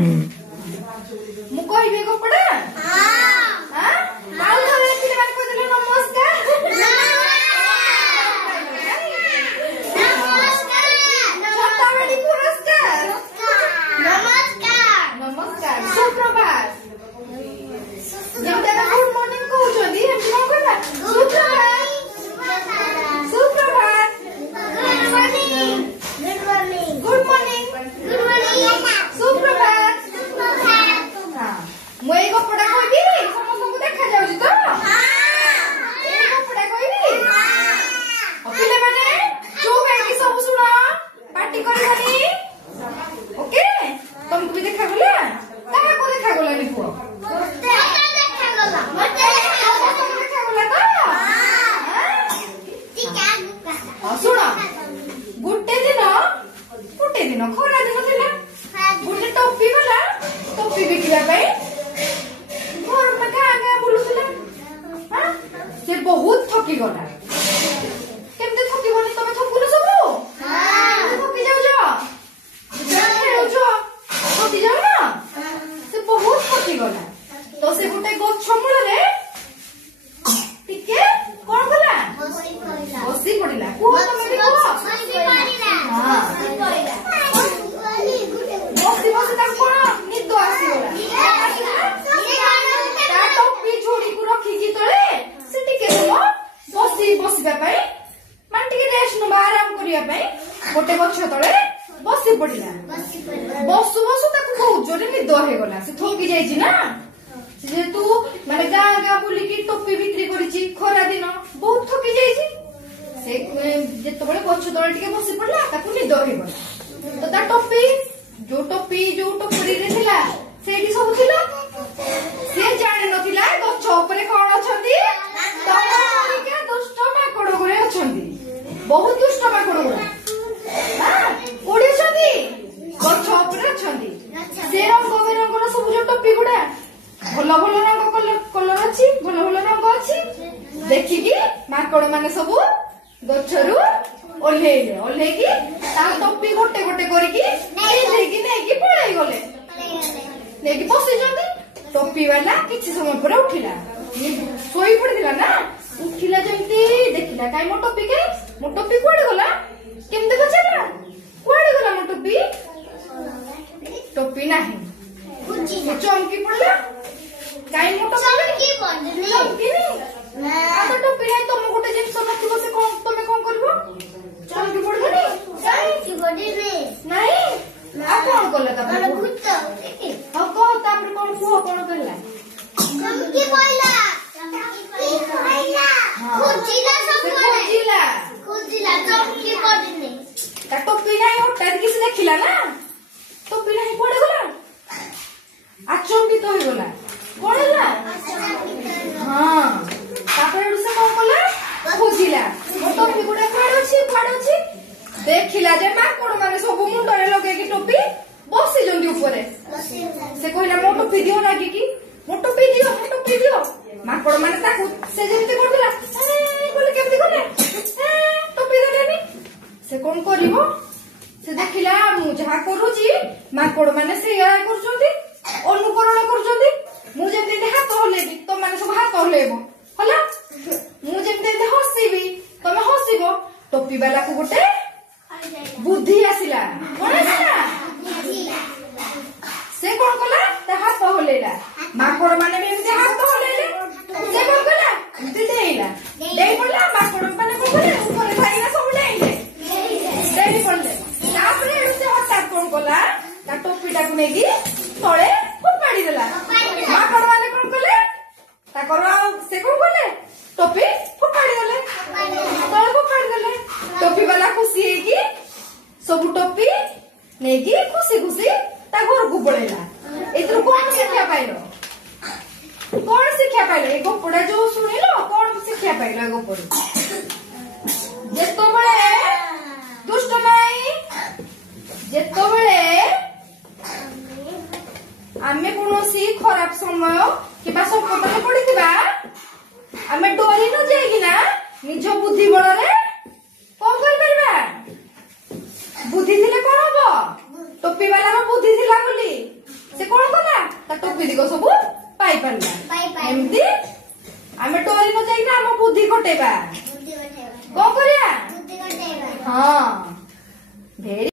ମୁଁ କହିବି କପଡା ଆଉ ଥରେ ପିଲାମାନେ କହିଦେଲେ ନମସ୍କାର। ଛୋଟବେଳୀ ପୁରସ୍କାର ନମସ୍କାର ସୁପ୍ରଭାତ। ଯେମିତି ଆମେ ଗୁଡ ମର୍ଣ୍ଣିଂ କହୁଛନ୍ତି ଏମିତି କଣ କହିବା ସୁପ୍ରଭାତ ସୁପ୍ରଭାତ ଗୁଡ ମର୍ଣ୍ଣିଂ ସୁପ୍ରଭାତ। ମୁଁ ଏଇ ଗପଟା କହିବି ସମସ୍ତଙ୍କୁ ଦେଖାଯାଉଛି ତ ଏଇ ଗପଟା କହିବି। ପିଲାମାନେ ଚୁପ୍ ହେଇକି ସବୁ ଶୁଣ ପାଟି କରିବନି ଓକେ। ତମକୁ ବି ଦେଖାଗଲା କାହାକୁ ଦେଖାଗଲାନି କୁହ? ଶୁଣ ଗୋଟେ ଦିନ ଖରା ଦିନ ଥିଲା। ଗୋଟେ ଟୋପି ବାଲା ଟୋପି ବିକିବା ପାଇଁ ଗାଁ ଗାଁ ବୁଲୁଥିଲା। ସେ ବହୁତ ଠକି ଗଲା। କେମିତି ଠକିବନି? ତମେ ଠକୁନ ସବୁ ଠକି ଯାଉଛ ଖେଳୁଛ ଠକି ଯାଉନ। ସେ ବହୁତ ଠକି ଗଲା। ତ ସେ ଗୋଟେ ଗଛ ମୂଳରେ ଟିକେ କଣ କଲା? ବସି ପଡିଲା। କୁହ ତମେ ବି କୁହ। ବସି ବସି ତାକୁ କଣ ନିଦ ଆସିଗଲା। ତା ଟୋପି ଝୁଡିକୁ ରଖିକି ତଳେ ସେ ଟିକେ ବସିବା ପାଇଁ ମାନେ ଟିକେ ରେଷ୍ଟ ନବା ଆରାମ କରିବା ପାଇଁ ଗୋଟେ ଗଛ ତଳେ ବସି ପଡିଲା। ବସୁ ବସୁ ତାକୁ ବହୁତ ଜୋରେ ନିଦ ହେଇଗଲା। ସେ ଥକି ଯାଇଛି ନା। ଯେହେତୁ ମାନେ ଗାଁ ଗାଁ ବୁଲିକି ଟୋପି ବିକ୍ରି କରିଛି ଖରା ଦିନ ବହୁତ ଥକି ଯାଇଛି। ସେ ଯେତେବେଳେ ଗଛ ତଳେ ଟିକେ ବସି ପଡିଲା ତାକୁ ନିଦ ହେଇଗଲା। ତ ତା ଟୋପି ଯୋଉ ଟୋପିରେ ଥିଲା ସେଇଠି ସବୁ ଥିଲା। ସେ ଜାଣିନଥିଲା ଗଛ ଉପରେ କଣ ଅଛନ୍ତି? ଦୁଷ୍ଟ ମାଙ୍କଡ ଗୁଡେ ଅଛନ୍ତି। ବହୁତ ଦୁଷ୍ଟ ମାଙ୍କଡ ଗୁଡା କୋଉଠି ଅଛନ୍ତି? ଗଛ ଉପରେ ଅଛନ୍ତି। ସେ ରଙ୍ଗ ବେରଙ୍ଗର ସବୁ ଯୋଉ ଟୋପି ଗୁଡା ଭଲ ଭଲ ରଙ୍ଗ କଲର ଅଛି ଭଲ ଭଲ ରଙ୍ଗ ଅଛି ଦେଖିକି ମାଙ୍କଡ ମାନେ ସବୁ ଗଛରୁ ଓହ୍ଲେଇକି ତା ଟୋପି ଗୋଟେ ଗୋଟେ କରିକି ନେଇକି ପଳେଇ ଗଲେ। ନେଇକି ବସିଛନ୍ତି। ଟୋପି ବାଲା କିଛି ସମୟ ପରେ ଉଠିଲା। ଶୋଇ ପଡିଥିଲା ନା। ଉଠିଲା ଯେମିତି ଦେଖିଲା କାଇଁ ମୋ ଟୋପି କୁଆଡେ ଗଲା? କେମିତି ପଚାରିଲା କୁଆଡେ ଗଲା ମୋ ଟୋପି? ଟୋପି ନାହିଁ। ଚମକି ପଡିଲା। କାଇଁ ମୋ ଟୋପି ନାହିଁ? ତମ ଗୋଟେ ଜିନିଷ ନଥିବ ସେ ତମେ କଣ କରିବ? ଚମକି ପଡିବନି? ନାଇଁ ଆଉ କଣ କଲା? ତାପରେ କହ ତାପରେ କଣ କୁହ କଣ କଲା? ତା ଟୋପି ନାହିଁ। ହଠାତ୍ କିଛି ଦେଖିଲା ନା ଟୋପି ନାହିଁ କୁଆଡେ ଗଲା? ଆଚମ୍ବିତ ହେଇଗଲା। କଣ ହେଲା? ତାପରେ ସେ କଣ କଲା? ଖୋଜିଲା ମୋ ଟୋପି ଗୁଡା କୁଆଡେ ଅଛି? ଦେଖିଲା ଯେ ମାଙ୍କଡ ମାନେ ସବୁ ମୁଣ୍ଡରେ ଲଗେଇକି ଟୋପି ବସିଛନ୍ତି ଉପରେ। ସେ କହିଲା ମୋ ଟୋପି ଦିଅ ରାଗିକି। ମୋ ଟୋପି ଦିଅ। ମାଙ୍କଡ ମାନେ ତାକୁ ସେ ଯେମିତି କରୁଥିଲା କେମିତି କଲେ ଟୋପି ଦେଲେନି। ସେ କଣ କରିବ? ସେ ଦେଖିଲା ମୁଁ ଯାହା କରୁଛି ମାଙ୍କଡ ମାନେ ସେଇଆ କରୁଛନ୍ତି ଅନୁକରଣ କରୁଛନ୍ତି। ମୁଁ ଯେମିତି ହାତ ହଲେଇବି ତମେ ସବୁ ହାତ ହଲେଇବ ହେଲା। ମୁଁ ଯେମିତି ହସିବି ତମେ ହସିବ। ଟୋପି ବାଲାକୁ ଗୋଟେ ବୁଦ୍ଧି ଆସିଲା। କଣ ଆସିଲା? ସେ କଣ କଲା? ତା ହାତ ହଲେଇଲା। ମାଙ୍କଡ ମାନେ ବି ଏମିତି ହାତ ହଲେଇଲେ। ସେ କଣ କଲା? ଡେଇ ପଡିଲା। ମାଙ୍କଡ ମାନେ କଣ କଲେ? ଉପରେ ଭାଇନା ସବୁ ଡେଇ ପଡିଲେ। ତାପରେ ସେ ହଠାତ୍ କଣ କଲା? ତା ଟୋପିଟାକୁ ନେଇକି ତଳେ ଫୋପାଡି ଦେଲା। ମାଙ୍କଡ ମାନେ କଣ କଲେ? ତାଙ୍କର ସେ କଣ କଲେ? ଟୋପି ଫୋପାଡି ଦେଲେ। ତଳେ ଫୋପାଡି ଦେଲେ। ଟୋପି ବାଲା ଖୁସି ହେଇକି ସବୁ ଟୋପି ନେଇକି ଖୁସି ତା ଘରକୁ ପଳେଇଲା। ଏଥିରୁ କଣ ଶିକ୍ଷା ପାଇଲ? ଏ ଗପଟା ଯୋଉ ଶୁଣିଲ କଣ ଶିକ୍ଷା ପାଇଲ ଏ ଗପରୁ? ଯେତେବେଳେ ଦୁଷ୍ଟ ନାହିଁ, ଯେତେବେଳେ ଆମେ କୌଣସି ଖରାପ ସମୟ କିମ୍ବା ସଂକଟରେ ପଡିଥିବା ଆମେ ଡରି ନ ଯାଇକିନା ନିଜ ବୁଦ୍ଧି ବଳରେ କଣ କରିପାରିବା? ବୁଦ୍ଧି ଥିଲେ କଣ ହବ? ଟୋପି ବାଲାର ବୁଦ୍ଧି ଥିଲା ବୋଲି गोटेबा बुद्धि गोटेबा कौन करिया बुद्धि गोटेबा हाँ भेरी